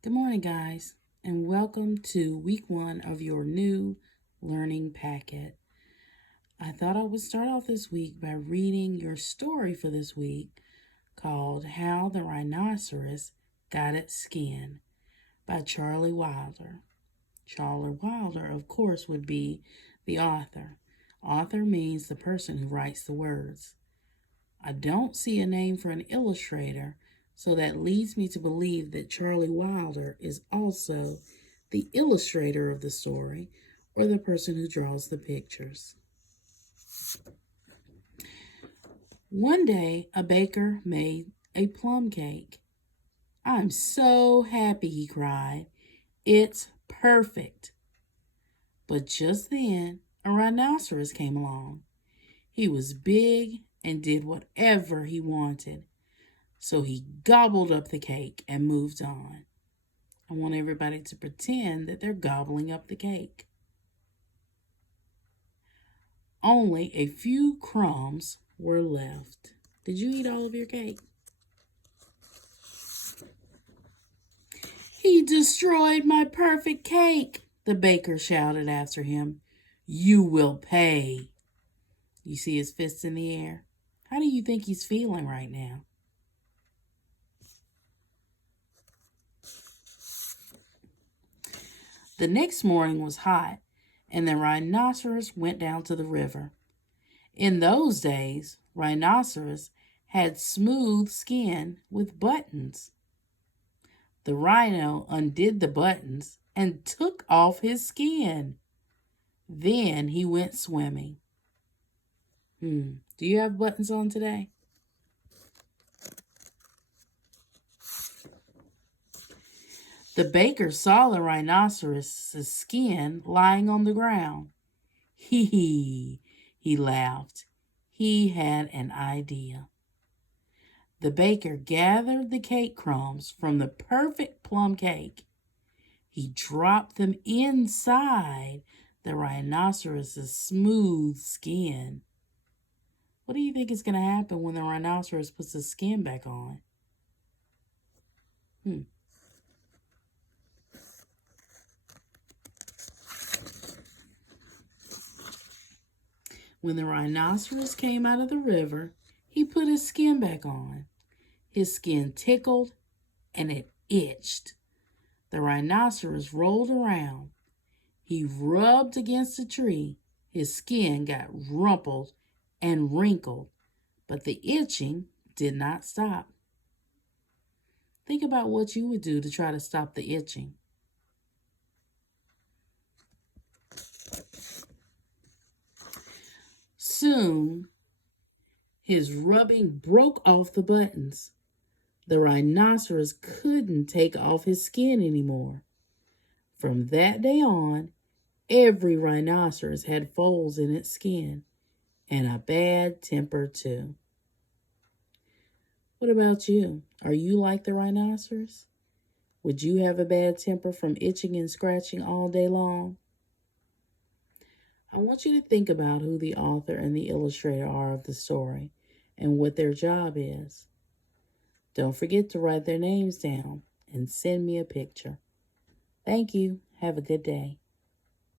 Good morning, guys, and welcome to week 1 of your new learning packet. I thought I would start off this week by reading your story for this week called How the Rhinoceros Got Its Skin by Charlie Wilder. Charlie Wilder, of course, would be the author. Author means the person who writes the words. I don't see a name for an illustrator, so that leads me to believe that Charlie Wilder is also the illustrator of the story or the person who draws the pictures. One day, a baker made a plum cake. "I'm so happy," he cried. "It's perfect." But just then, a rhinoceros came along. He was big and did whatever he wanted. So he gobbled up the cake and moved on. I want everybody to pretend that they're gobbling up the cake. Only a few crumbs were left. Did you eat all of your cake? "He destroyed my perfect cake," the baker shouted after him. "You will pay." You see his fists in the air? How do you think he's feeling right now? The next morning was hot, and the rhinoceros went down to the river. In those days, rhinoceros had smooth skin with buttons. The rhino undid the buttons and took off his skin. Then he went swimming. Do you have buttons on today? The baker saw the rhinoceros's skin lying on the ground. He laughed. He had an idea. The baker gathered the cake crumbs from the perfect plum cake. He dropped them inside the rhinoceros's smooth skin. What do you think is going to happen when the rhinoceros puts his skin back on? When the rhinoceros came out of the river, he put his skin back on. His skin tickled and it itched. The rhinoceros rolled around. He rubbed against a tree. His skin got rumpled and wrinkled, but the itching did not stop. Think about what you would do to try to stop the itching. Soon, his rubbing broke off the buttons. The rhinoceros couldn't take off his skin anymore. From that day on, every rhinoceros had folds in its skin and a bad temper too. What about you? Are you like the rhinoceros? Would you have a bad temper from itching and scratching all day long? I want you to think about who the author and the illustrator are of the story and what their job is. Don't forget to write their names down and send me a picture. Thank you. Have a good day.